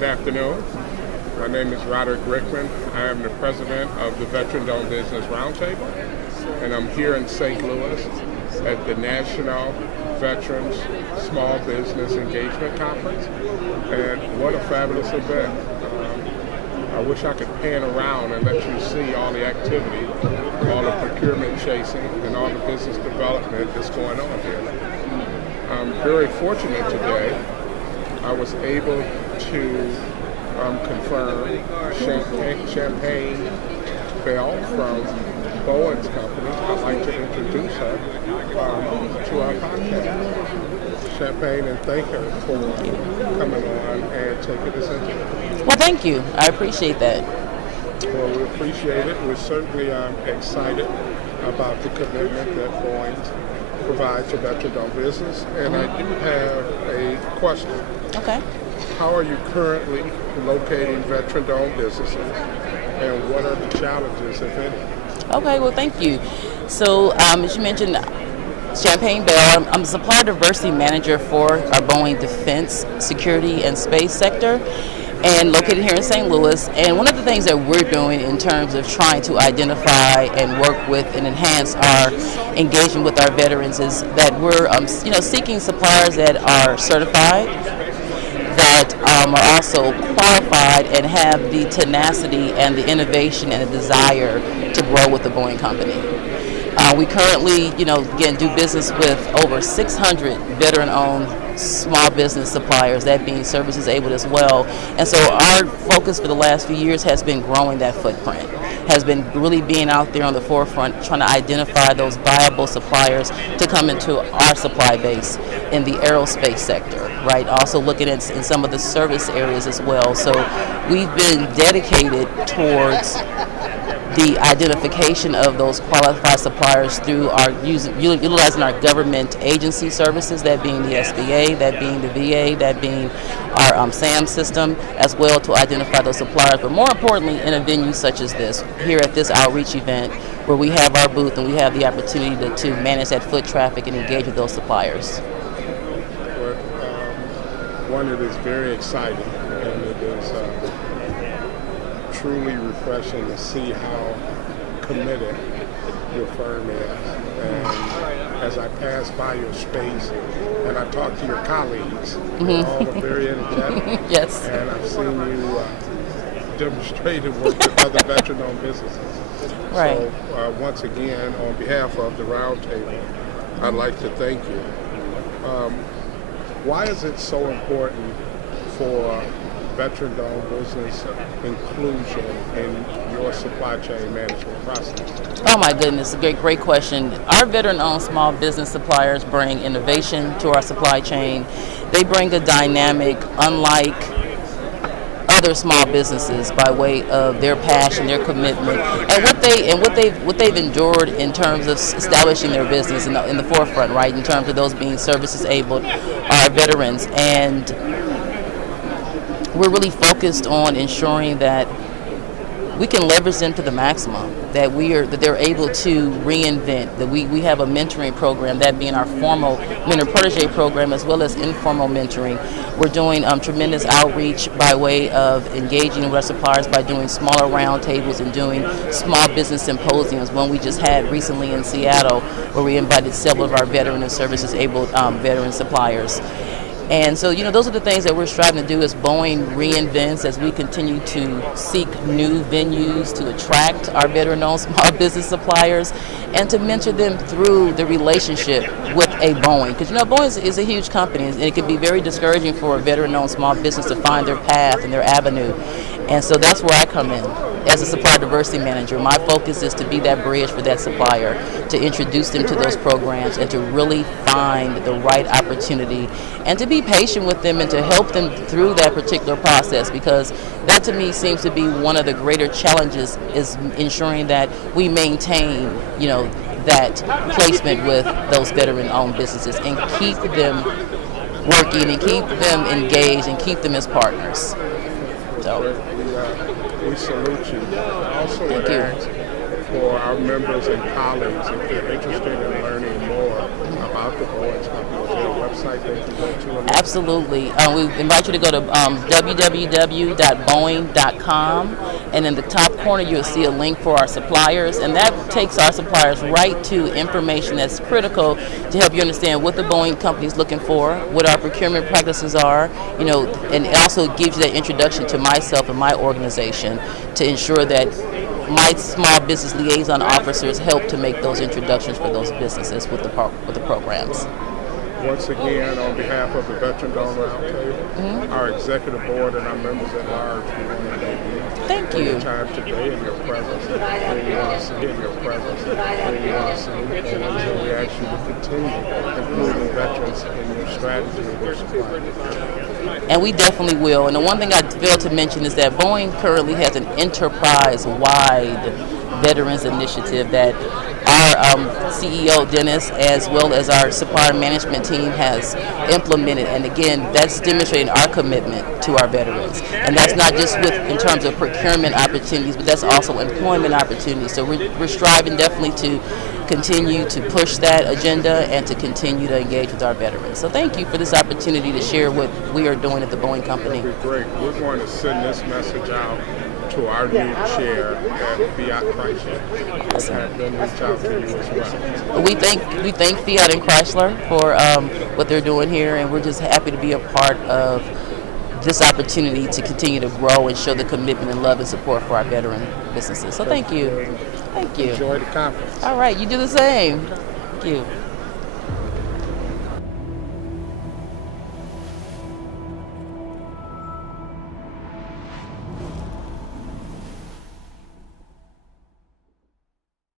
Good afternoon. My name is Roderick Rickman. I am the president of the Veteran-Owned Business Roundtable, and I'm here in St. Louis at the National Veterans Small Business Engagement Conference. And what a fabulous event. I wish I could pan around and let you see all the activity, all the procurement chasing, and all the business development that's going on here. I'm very fortunate today. I was able to confirm Champagne Bell from Boeing's company. I'd like to introduce her to our podcast. Champagne, and thank her for coming on and taking this interview. Well, thank you. I appreciate that. Well, we appreciate it. We're certainly excited about the commitment that Boeing provides to veteran-owned business. And I do have a question. Okay. How are you currently locating veteran-owned businesses, and what are the challenges, if any? Okay, well, thank you. So, as you mentioned, Champagne Bell, I'm the Supplier Diversity Manager for our Boeing Defense, Security, and Space sector, and located here in St. Louis. And one of the things that we're doing in terms of trying to identify and work with and enhance our engagement with our veterans is that we're seeking suppliers that are certified, that are also qualified and have the tenacity and the innovation and the desire to grow with the Boeing company. We currently, again, do business with over 600 veteran-owned small business suppliers, that being services abled as well. And so our focus for the last few years has been growing that footprint, has been really being out there on the forefront, trying to identify those viable suppliers to come into our supply base in the aerospace sector, right? Also looking at in some of the service areas as well. So we've been dedicated towards the identification of those qualified suppliers through our utilizing our government agency services, that being the SBA, that being the VA, that being our SAM system, as well, to identify those suppliers. But more importantly, in a venue such as this, here at this outreach event, where we have our booth and we have the opportunity to manage that foot traffic and engage with those suppliers. Well, one, it is very exciting, and it is truly refreshing to see how committed your firm is. And as I pass by your space and I talk to your colleagues, they're all very energetic. Yes. And I've seen you demonstrate and work with other veteran-owned businesses. Right. So once again, on behalf of the Roundtable, I'd like to thank you. Why is it so important for veteran-owned business inclusion in your supply chain management process? Oh my goodness, a great question. Our veteran-owned small business suppliers bring innovation to our supply chain. They bring a dynamic unlike other small businesses by way of their passion, their commitment, and what they've endured in terms of establishing their business in the forefront, right? In terms of those being services abled, our veterans. And we're really focused on ensuring that we can leverage them to the maximum, that they're able to reinvent, that we have a mentoring program, that being our formal mentor-protege program, as well as informal mentoring. We're doing tremendous outreach by way of engaging with our suppliers by doing smaller roundtables and doing small business symposiums. One we just had recently in Seattle, where we invited several of our veteran and services able veteran suppliers. And so, those are the things that we're striving to do as Boeing reinvents, as we continue to seek new venues to attract our veteran-owned small business suppliers and to mentor them through the relationship with a Boeing. Because, Boeing is a huge company, and it can be very discouraging for a veteran-owned small business to find their path and their avenue. And so that's where I come in as a Supplier Diversity Manager. My focus is to be that bridge for that supplier, to introduce them to those programs and to really find the right opportunity and to be patient with them and to help them through that particular process, because that to me seems to be one of the greater challenges, is ensuring that we maintain, that placement with those veteran-owned businesses and keep them working and keep them engaged and keep them as partners. So we salute you. I also would ask, for our members and colleagues, if they're interested in learning more about the Boeing company, is there a website they can go to? Absolutely. We invite you to go to www.boeing.com, and in the top corner you'll see a link for our suppliers, and that takes our suppliers right to information that's critical to help you understand what the Boeing company is looking for, what our procurement practices are, and it also gives you that introduction to myself and my organization to ensure that my small business liaison officers help to make those introductions for those businesses with the programs. Once again, on behalf of the Veteran-Owned Roundtable, our executive board and our members at large, we want to thank you. Thank you. For your time today and your presence. We want to see your presence. We want to see and we ask you to continue including veterans in your strategy and your supply. And we definitely will. And the one thing I failed to mention is that Boeing currently has an enterprise-wide veterans initiative that our CEO, Dennis, as well as our supplier management team has implemented. And again, that's demonstrating our commitment to our veterans. And that's not just in terms of procurement opportunities, but that's also employment opportunities. So we're striving definitely to continue to push that agenda and to continue to engage with our veterans. So thank you for this opportunity to share what we are doing at the Boeing Company. That'd be great. We're going to send this message out to our new chair at Fiat Chrysler and have them reach out to you as well. We thank Fiat and Chrysler for what they're doing here, and we're just happy to be a part of this opportunity to continue to grow and show the commitment and love and support for our veteran businesses. So thank you. Thank you. Enjoy the conference. All right, you do the same. Thank you.